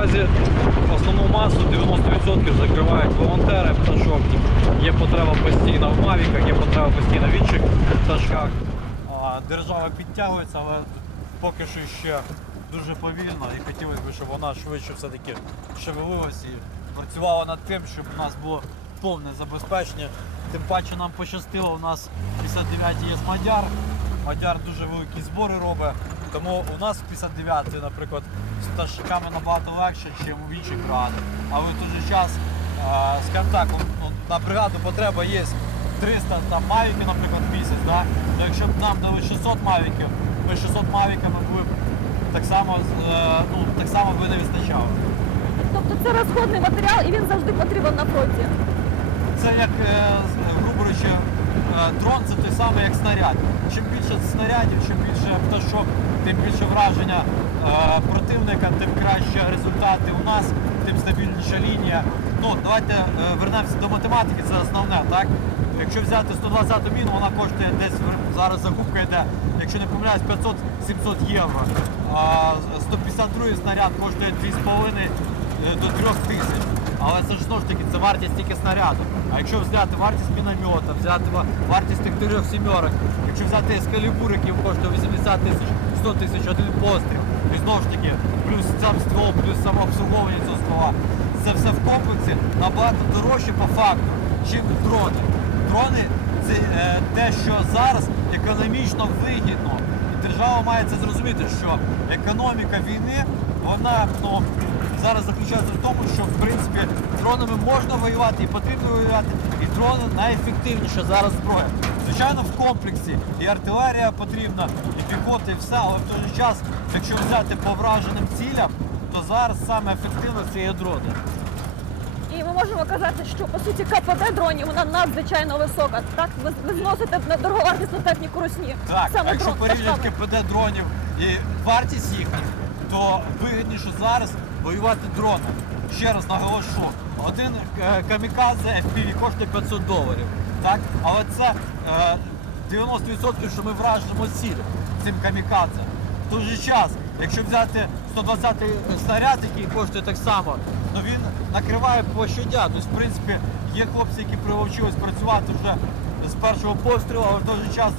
наразі основну масу 90% закривають волонтери пташок. Є потреба постійно в мавіках, є потреба постійно в інших пташках. Держава підтягується, але поки що ще дуже повільно і хотілося б, щоб вона швидше все-таки шевелилась і працювала над тим, щоб у нас було повне забезпечення. Тим паче нам пощастило, у нас 59 є Мадяр. Мадяр дуже великі збори робить. Тому у нас в 59-й, наприклад, з пташками набагато легше, ніж в інших бригадах. Але в той же час, е, скажімо так, ну, на бригаду потреба є 300 там, мавіків, наприклад, в місяць. Да? То якщо б нам дали 600 мавіків, ми 600 мавіками були б так само, е, ну, так само би не вистачало. Тобто це розходний матеріал і він завжди потрібен на фронті. Це як, е, грубо е, дрон це той самий, як снаряд. Чим більше снарядів, чим більше пташок, тим більше враження е, противника, тим краще результати у нас, тим стабільніша лінія. Ну, давайте е, вернемося до математики, це основне, так? Якщо взяти 120 міну, вона коштує десь зараз закупка йде, якщо не помиляюсь, 500-700 євро. А 152 снаряд коштує 2,5 е, до 3 тисяч. Але це ж знову ж таки це вартість тільки снаряду. А якщо взяти вартість міномета, взяти вартість тих трьох сімерок, якщо взяти ескалібур, який коштує 80 тисяч, 100 тисяч один постріл, і знову ж таки, плюс сам ствол, плюс самообслуговування цього ствола, це все в комплексі набагато дорожче по факту, чим дрони. Дрони це е, те, що зараз економічно вигідно. І держава має це зрозуміти, що економіка війни, вона ну, зараз заключається в тому, що в принципі дронами можна воювати і потрібно воювати, і дрони найефективніша зараз зброя. Звичайно, в комплексі і артилерія потрібна, і піхота, і все, але в той же час, якщо взяти по враженим цілям, то зараз саме ефективне це є дрони. І ми можемо казати, що по суті КПД дронів вона надзвичайно висока. Так, ви, ви зносите на дороговартісну техніку русні. Так, Саме якщо дрон порівняти. КПД дронів і вартість їх, то вигідніше зараз воювати дроном. Ще раз наголошу, один е, камікадзе FPV коштує 500 доларів. Так? Але це е, 90% що ми вражимо ціль цим камікадзе. В той же час, якщо взяти 120-й снаряд, який коштує так само, то він накриває по щодня. Тобто, в принципі, є хлопці, які привчились працювати вже з першого пострілу, але в той же час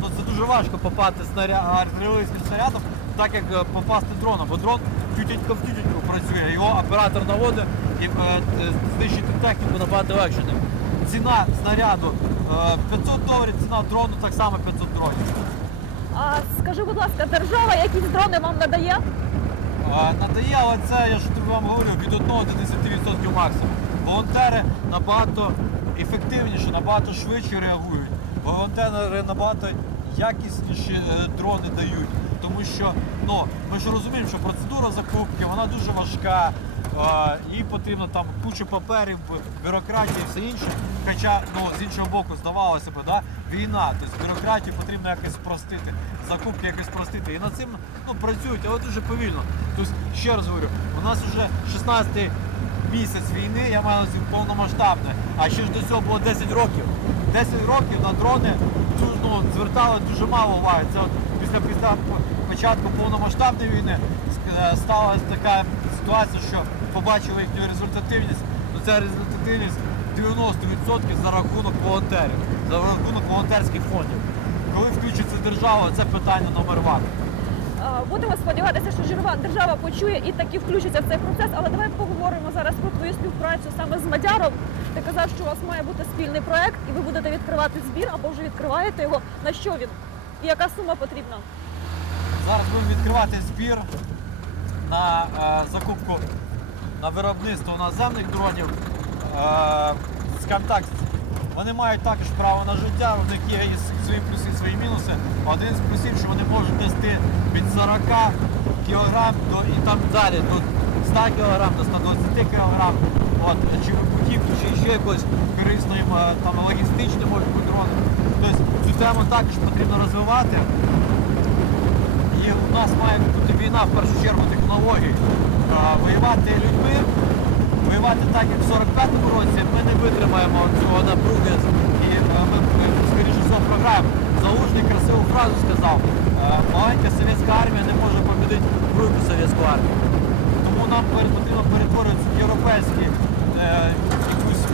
ну, це дуже важко попасти снаряд, артилерійським снарядом, так як е, попасти дроном, бо дрон тютенько в тютеньку працює, його оператор наводить і е, е, знищити техніку набагато легше. Ціна снаряду е, 500 доларів, ціна дрону так само 500 дронів. А скажи, будь ласка, держава якісь дрони вам надає? Е, Надає, але це, я ж тобі вам говорю, від 1 до 10% максимум. Волонтери набагато ефективніше, набагато швидше реагують. Волонтери набагато якісніші дрони дають. Тому що ну, ми ж розуміємо, що процедура закупки вона дуже важка. е, Їй потрібно там куча паперів, б- бюрократія і все інше. Хоча ну, з іншого боку здавалося б, да, війна, тобто бюрократію потрібно якось спростити, закупки якось спростити. І над цим ну, працюють, але дуже повільно. Тобто, ще раз говорю, у нас вже 16-й місяць війни, я маю на увазі повномасштабне, а ще ж до цього було 10 років. 10 років на дрони ну, звертали дуже мало уваги. Це от після, після початку повномасштабної війни е, сталася така ситуація, що побачили їхню результативність. Ну, Ця результативність 90% за рахунок волонтерів, за рахунок волонтерських фондів. Коли включиться держава, це питання номер 1. Будемо сподіватися, що держава, почує і таки включиться в цей процес. Але давай поговоримо зараз про твою співпрацю саме з Мадяром. Ти казав, що у вас має бути спільний проект, і ви будете відкривати збір або вже відкриваєте його. На що він? І яка сума потрібна? Зараз будемо відкривати збір на е, закупку на виробництво наземних дронів. Е, скажімо так, вони мають також право на життя, в них є і свої плюси, і свої мінуси. Один з плюсів, що вони можуть нести від 40 кг до і там далі до 100 кг, до 120 кг. От, чи вибухівки, чи ще якось корисної е, там логістичні можуть бути дрони. Тобто цю тему також потрібно розвивати. І у нас має бути війна в першу чергу технологій. Воювати людьми, воювати так, як в 45-му році, ми не витримаємо цього напруги і е, ми, скоріше всього програємо. Залужний красиву фразу сказав, е, маленька совєтська армія не може победити велику совєтську армію. Тому нам потрібно перетворюватися в європейський е, якусь.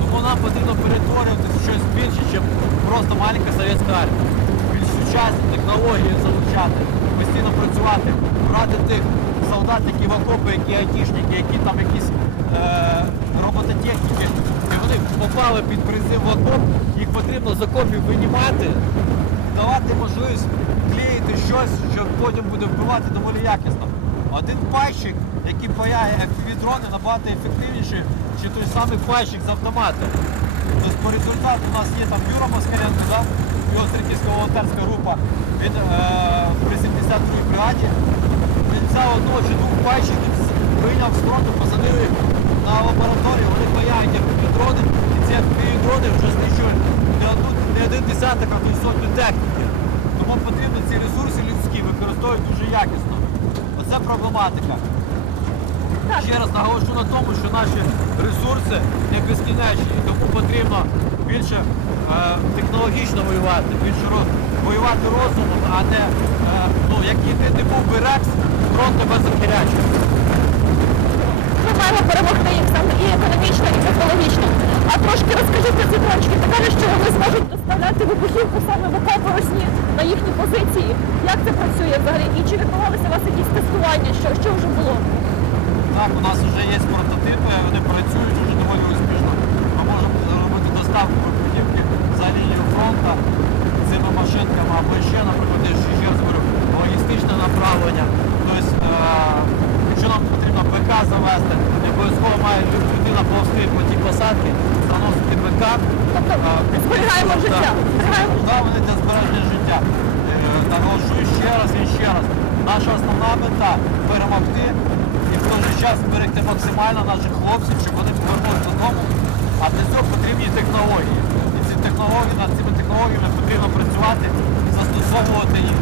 Тому нам потрібно перетворюватися щось більше, ніж просто маленька совєтська армія. Більш сучасні технології залучати, постійно працювати, брати тих солдат, які в окопи, які айтішники, які там якісь е, робототехніки. І вони попали під призив в окоп, їх потрібно з окопів винімати, давати можливість клеїти щось, що потім буде вбивати доволі якісно. Один пайщик, який паяє FPV-дрони, набагато ефективніший, чи той самий пайщик з автомата. Тобто по результату у нас є там Юра Москаленко, да? його стрілківська волонтерська група. Він е, при 72-й бригаді взяв одного чи двох пайщиків, вийняв з фронту, посадив їх на лабораторію, вони паяють FPV-дрони, і ці FPV-дрони вже знищують не, одну, не один десяток, а то й сотню техніки. Тому потрібно ці ресурси людські використовувати дуже якісно. Оце проблематика. Ще раз наголошу на тому, що наші ресурси не безкінечні, тому потрібно більше е, технологічно воювати, більше ро- воювати розумом, а не е, ну, який ти не був би рекс, фронт тебе захирячий. Ми маємо перемогти їх саме і економічно, і технологічно. А трошки розкажи про ці дрончики. Ти кажеш, що вони зможуть доставляти вибухівку саме в окопоросні на їхні позиції. Як це працює взагалі? І чи відбувалися у вас якісь тестування? Що, що вже було? Так, у нас вже є прототипи, вони працюють вже доволі успішно. Ми можемо зробити доставку вибухівки за лінію фронту цими машинками або ще, наприклад, я ще раз говорю, логістичне направлення. Тобто, е, якщо нам потрібно БК завести, не обов'язково має людина повзти по тій посадці, заносити БК. Тобто е, зберігаємо життя. Да, вони для збереження життя. Е, Наголошую ще раз і ще раз. Наша основна мета перемогти і в той же час зберегти максимально наших хлопців, щоб вони повернулися додому. А для цього потрібні технології. І ці технології, над цими технологіями потрібно працювати, застосовувати їх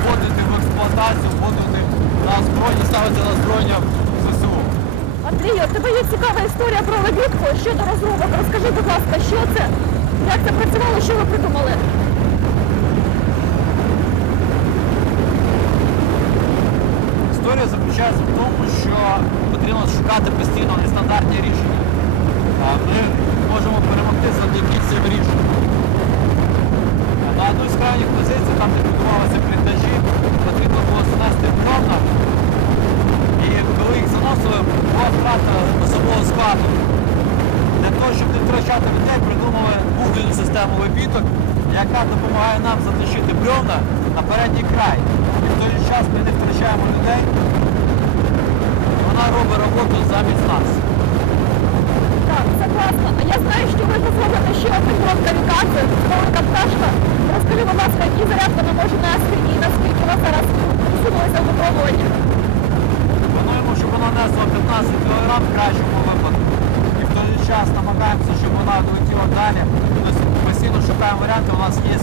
вводити в експлуатацію, вводити на озброєння, ставити на озброєння в ЗСУ. Андрію, у тебе є цікава історія про лебідку щодо розробок. Розкажи, будь ласка, що це? Як це працювало, що ви придумали? Історія заключається в тому, що потрібно шукати постійно нестандартні рішення. А ми можемо перемогти завдяки цим рішенням. На одній з крайніх позицій, там де будувалися бліндажі, потрібно було знести дрона. І коли їх заносили, була втрата особового складу. Для того, щоб не втрачати людей, придумали гугельну систему вибіток, яка допомагає нам затащити бревна на передній край. І в той же час ми не втрачаємо людей. Вона робить роботу замість нас. Так, це класно. А я знаю, що ви розробите ще один дрон камікадзе, маленька пташка. Розкажи, будь ласка, який заряд вона може нести і наскільки ви зараз посунулися в випробуванні? Плануємо, щоб вона несла 15 кг в кращому випадку. І в той же час намагаємося, щоб вона долетіла далі. Постійно шукаємо варіанти. У нас є,